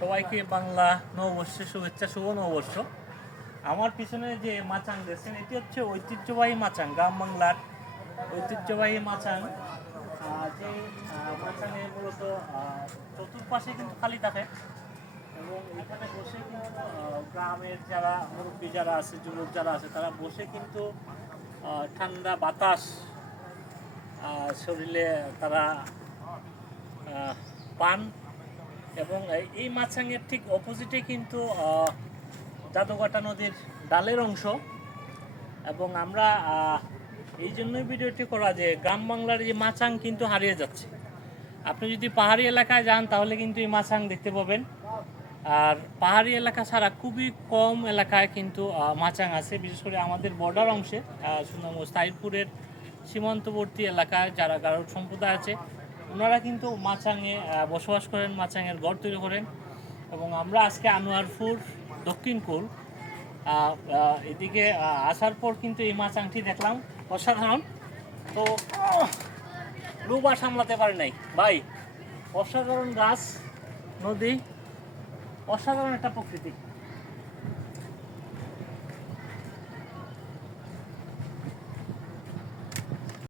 সবাইকে বাংলা নববর্ষের শুভেচ্ছা, শুভ নববর্ষ। আমার পিছনে যে মাচাং দেখছেন, এটি হচ্ছে ঐতিহ্যবাহী মাচাং, গ্রাম বাংলার ঐতিহ্যবাহী মাচাং। যে মাচাঙে মূলত চতুর্পাশে কিন্তু খালি থাকে এবং এখানে বসে কিন্তু গ্রামের যারা মুরব্বী যারা আছে, যুবক যারা আছে, তারা বসে কিন্তু ঠান্ডা বাতাস শরীরে তারা পান। এবং এই মাছরাঙের ঠিক অপোজিটে কিন্তু জাদুঘাটা নদীর ডালের অংশ। এবং আমরা এই জন্যই ভিডিওটি করা যে গ্রাম বাংলার এই মাছাং কিন্তু হারিয়ে যাচ্ছে। আপনি যদি পাহাড়ি এলাকায় যান তাহলে কিন্তু এই মাছাং দেখতে পাবেন। আর পাহাড়ি এলাকা ছাড়া খুবই কম এলাকায় কিন্তু মাচাং আছে, বিশেষ করে আমাদের বর্ডার অংশে সুনামগঞ্জ তাহিরপুরের সীমান্তবর্তী এলাকায় যারা গারো সম্প্রদায় আছে, ওনারা কিন্তু মাচাঙে বসবাস করেন, মাচাঙের ঘর তৈরি করেন। এবং আমরা আজকে আনোয়ারপুর দক্ষিণপুর এদিকে আসার পর কিন্তু এই মাচাংটি দেখলাম, অসাধারণ। তো লুবা সামলাতে পারে নাই ভাই, অসাধারণ গাছ, নদী, অসাধারণ একটা প্রকৃতি।